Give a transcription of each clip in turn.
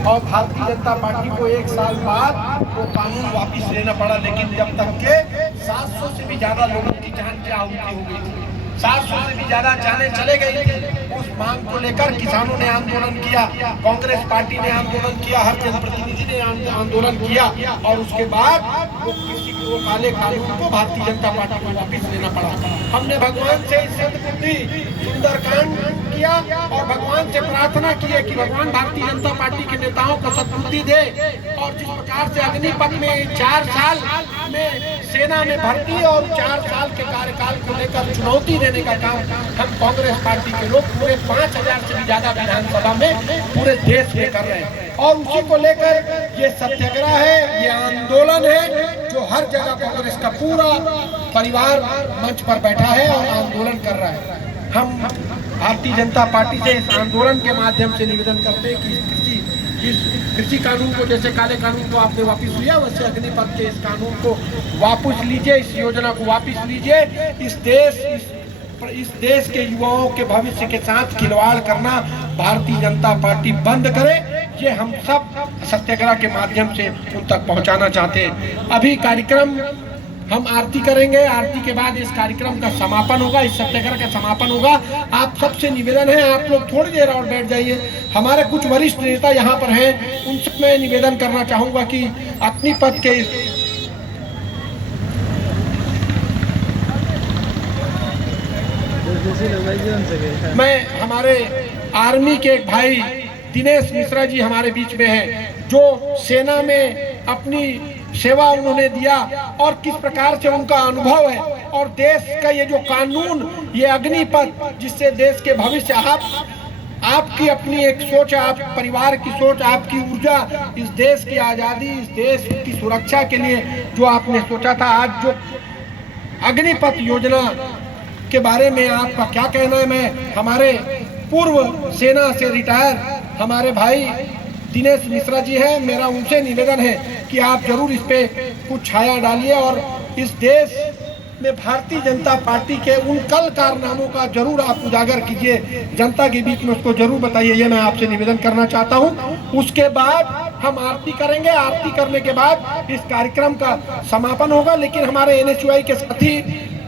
और भारतीय जनता पार्टी को 1 साल बाद वो कानून वापस लेना पड़ा। लेकिन जब तक के 700 से भी ज्यादा लोगों की जान की आहुति हो गई थी, 700 से भी ज्यादा जाने चले गई थी, उस मांग को लेकर किसानों ने आंदोलन किया, कांग्रेस पार्टी ने आंदोलन किया, हर जनप्रतिनिधि ने आंदोलन किया और उसके बाद वो किसी को काले कानून को भारतीय जनता पार्टी को वापस लेना पड़ा। हमने भगवान से सद्बुद्धि सुंदरकांड किया और भगवान से प्रार्थना की है कि भगवान भारतीय जनता पार्टी के नेताओं को सद्बुद्धि दे। और जिस प्रकार से अग्निपथ में 4 साल में सेना में भर्ती और 4 साल के कार्यकाल को लेकर चुनौती देने का काम हम कांग्रेस पार्टी के लोग पूरे 5000 से भी ज्यादा विधानसभा में पूरे देश में कर रहे हैं। और उसी को लेकर ये सत्याग्रह है, ये आंदोलन है जो हर जगह कांग्रेस का पूरा परिवार मंच पर बैठा है और आंदोलन कर रहा है। हम भारतीय जनता पार्टी से इस आंदोलन के माध्यम से निवेदन करते हैं कि इस कृषि कानून को, जैसे काले कानून को आपने वापस लिया, वैसे अग्निपथ के इस कानून को वापस लीजिए, इस योजना को वापस लीजिए। इस देश के युवाओं के भविष्य के साथ खिलवाड़ करना भारतीय जनता पार्टी बंद करे, ये हम सब सत्याग्रह के माध्यम से उन तक पहुंचाना चाहते हैं। अभी कार्यक्रम हम आरती करेंगे, आरती के बाद इस कार्यक्रम का समापन होगा, इस सत्याग्रह का समापन होगा। आप सबसे निवेदन है, आप लोग थोड़ी देर और बैठ जाइए। हमारे कुछ वरिष्ठ नेता यहाँ पर हैं, उनसे मैं निवेदन करना चाहूँगा कि अपनी पद के मैं हमारे आर्मी के एक भाई दिनेश मिश्रा जी हमारे बीच में हैं, जो सेना में अपनी सेवा उन्होंने दिया और किस प्रकार से उनका अनुभव है और देश का ये जो कानून, ये अग्निपथ, जिससे देश के भविष्य आपकी अपनी एक सोच, आप परिवार की सोच, आपकी ऊर्जा, इस देश की आज़ादी, इस देश की सुरक्षा के लिए जो आपने सोचा था, आज जो अग्निपथ योजना के बारे में आपका क्या कहना है? मैं हमारे पूर्व सेना से रिटायर हमारे भाई दिनेश मिश्रा जी हैं, मेरा उनसे निवेदन है कि आप जरूर इस पे कुछ छाया डालिए और इस देश में भारतीय जनता पार्टी के उन कल कारनामों का जरूर आप उजागर कीजिए, जनता के बीच में उसको जरूर बताइए। ये मैं आपसे निवेदन करना चाहता हूँ। उसके बाद हम आरती करेंगे, आरती करने के बाद इस कार्यक्रम का समापन होगा। लेकिन हमारे NSUI के साथी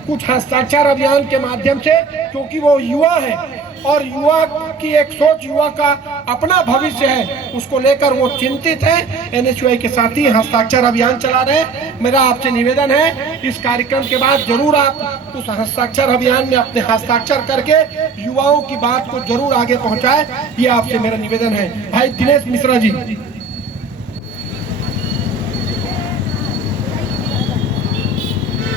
कुछ हस्ताक्षर अभियान के माध्यम से, क्योंकि वो युवा है और युवा की एक सोच, युवा का अपना भविष्य है, उसको लेकर वो चिंतित है। NSUI के साथी हस्ताक्षर अभियान चला रहे हैं। मेरा आपसे निवेदन है, इस कार्यक्रम के बाद जरूर आप उस हस्ताक्षर अभियान में अपने हस्ताक्षर करके युवाओं की बात को जरूर आगे पहुंचाए, ये आपसे मेरा निवेदन है। भाई दिनेश मिश्रा जी।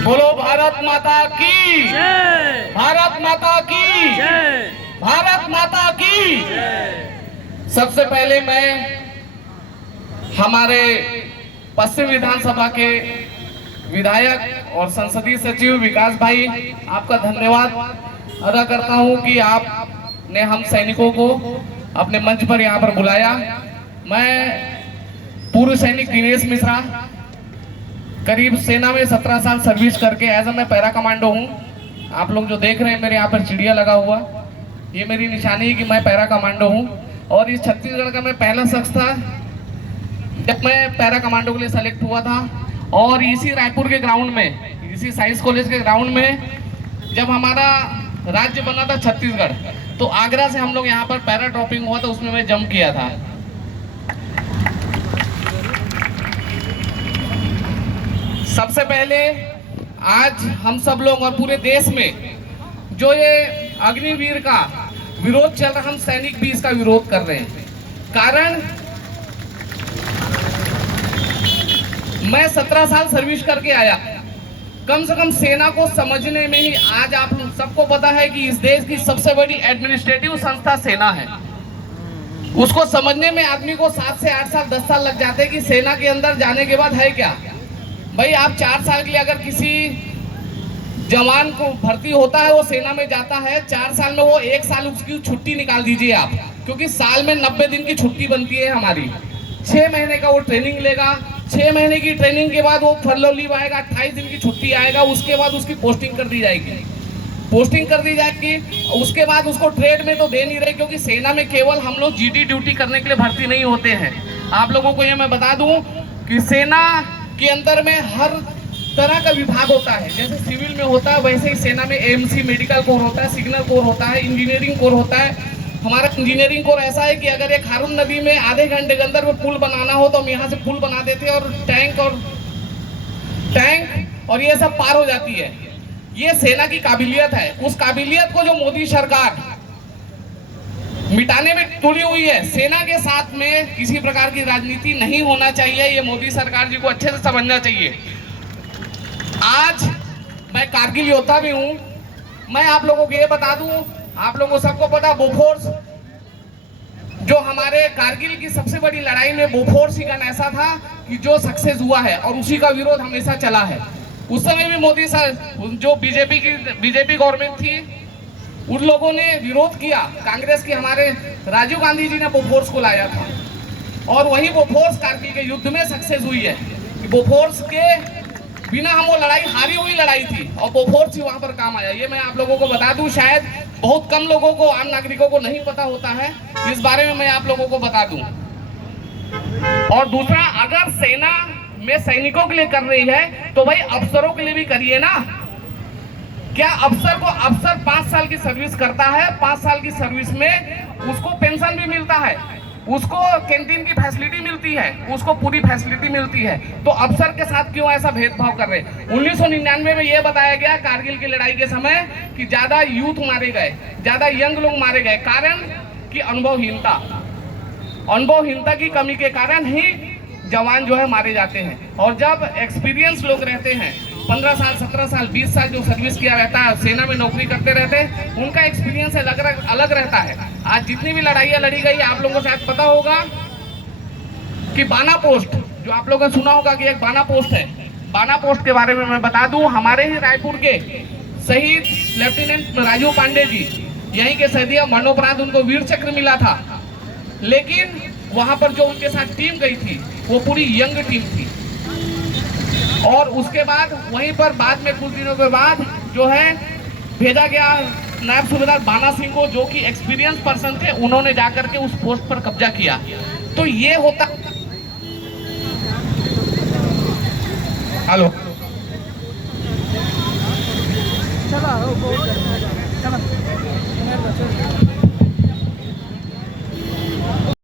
बोलो भारत माता की जय, भारत माता की जय, भारत माता की जय। सबसे पहले मैं हमारे पश्चिम विधानसभा के विधायक और संसदीय सचिव विकास भाई, आपका धन्यवाद अदा करता हूं कि आपने हम सैनिकों को अपने मंच पर यहां पर बुलाया। मैं पूर्व सैनिक दिनेश मिश्रा, करीब सेना में 17 साल सर्विस करके एज मैं पैरा कमांडो हूँ। आप लोग जो देख रहे हैं मेरे यहाँ पर चिड़िया लगा हुआ, ये मेरी निशानी है कि मैं पैरा कमांडो हूँ। और इस छत्तीसगढ़ का मैं पहला शख्स था जब मैं पैरा कमांडो के लिए सेलेक्ट हुआ था। और इसी रायपुर के ग्राउंड में, इसी साइंस कॉलेज के ग्राउंड में जब हमारा राज्य बना था छत्तीसगढ़, तो आगरा से हम लोग यहाँ पर पैरा ड्रॉपिंग हुआ था, उसमें मैं जंप किया था। सबसे पहले आज हम सब लोग और पूरे देश में जो ये अग्निवीर का विरोध चल रहा, हम सैनिक भी इसका विरोध कर रहे हैं। कारण मैं 17 साल सर्विस करके आया, कम से कम सेना को समझने में ही आज आप सबको पता है कि इस देश की सबसे बड़ी एडमिनिस्ट्रेटिव संस्था सेना है। उसको समझने में आदमी को 7 से 8 साल 10 साल लग जाते हैं कि सेना के अंदर जाने के बाद है क्या। भाई आप 4 साल के लिए अगर किसी जवान को भर्ती होता है, वो सेना में जाता है, 4 साल में वो 1 साल उसकी छुट्टी निकाल दीजिए आप, क्योंकि साल में 90 दिन की छुट्टी बनती है हमारी। 6 महीने का वो ट्रेनिंग लेगा, 6 महीने की ट्रेनिंग के बाद वो फरलो लीव आएगा, 28 दिन की छुट्टी आएगा, उसके बाद उसकी पोस्टिंग कर दी जाएगी। पोस्टिंग कर दी जाएगी। उसके बाद उसको ट्रेड में तो दे नहीं रहे, क्योंकि सेना में केवल हम लोग जीडी ड्यूटी करने के लिए भर्ती नहीं होते हैं। आप लोगों को ये मैं बता दूं कि सेना के अंदर में हर तरह का विभाग होता है। जैसे सिविल में होता है, वैसे ही सेना में एएमसी मेडिकल कोर होता है, सिग्नल कोर होता है, इंजीनियरिंग कोर होता है। हमारा इंजीनियरिंग कोर ऐसा है कि अगर एक हारून नदी में आधे घंटे के अंदर में पुल बनाना हो तो हम यहाँ से पुल बना देते हैं, और टैंक और ये सब पार हो जाती है। ये सेना की काबिलियत है। उस काबिलियत को जो मोदी सरकार मिटाने में तुली हुई है। सेना के साथ में किसी प्रकार की राजनीति नहीं होना चाहिए, ये मोदी सरकार जी को अच्छे से समझना चाहिए। आज मैं कारगिल योद्धा भी हूं। मैं आप लोगों को ये बता दूं, आप लोगों को सबको पता, बोफोर्स जो हमारे कारगिल की सबसे बड़ी लड़ाई में बोफोर्स ही गन ऐसा था कि जो सक्सेस हुआ है, और उसी का विरोध हमेशा चला है। उस समय भी मोदी सर, जो बीजेपी गवर्नमेंट थी, उन लोगों ने विरोध किया। कांग्रेस की, हमारे राजीव गांधी जी ने बोफोर्स को लाया था, और वही बोफोर्स कारगिल के युद्ध में सक्सेस हुई है। बोफोर्स के बिना हम वो लड़ाई, हारी हुई लड़ाई थी, और बोफोर्स ही वहां पर काम आया। ये मैं आप लोगों को बता दूं, शायद बहुत कम लोगों को, आम नागरिकों को नहीं पता होता है। इस बारे में मैं आप लोगों को बता दूं। और दूसरा, अगर सेना में सैनिकों के लिए कर रही है तो भाई अफसरों के लिए भी करिए ना। क्या अफसर 5 साल की सर्विस करता है, 5 साल की सर्विस में उसको पेंशन भी मिलता है, उसको कैंटीन की फैसिलिटी मिलती है, उसको पूरी फैसिलिटी मिलती है, तो अफसर के साथ क्यों ऐसा भेदभाव कर रहे? 1999 में यह बताया गया कारगिल की लड़ाई के समय कि ज्यादा यूथ मारे गए, ज्यादा यंग लोग मारे गए, कारण कि अनुभवहीनता की कमी के कारण ही जवान जो है मारे जाते हैं। और जब एक्सपीरियंस लोग रहते हैं, 15 साल 17 साल 20 साल जो सर्विस किया रहता है, सेना में नौकरी करते रहते हैं, उनका एक्सपीरियंस अलग रहता है। आज जितनी भी लड़ाइयाँ लड़ी गई, आप लोगों को शायद पता होगा कि बाना पोस्ट, जो आप लोगों ने सुना होगा कि एक बाना पोस्ट है। बाना पोस्ट के बारे में मैं बता दूं, हमारे ही रायपुर के शहीद लेफ्टिनेंट राजीव पांडे जी, यहीं के शहीदिया मरणोपरांत उनको वीर चक्र मिला था, लेकिन वहां पर जो उनके साथ टीम गई थी वो पूरी यंग टीम थी। और उसके बाद वहीं पर बाद में कुछ दिनों के बाद जो है भेजा गया नायब सूबेदार बाना सिंह को, जो कि एक्सपीरियंस पर्सन थे, उन्होंने जाकर के उस पोस्ट पर कब्जा किया। तो ये होता। हेलो,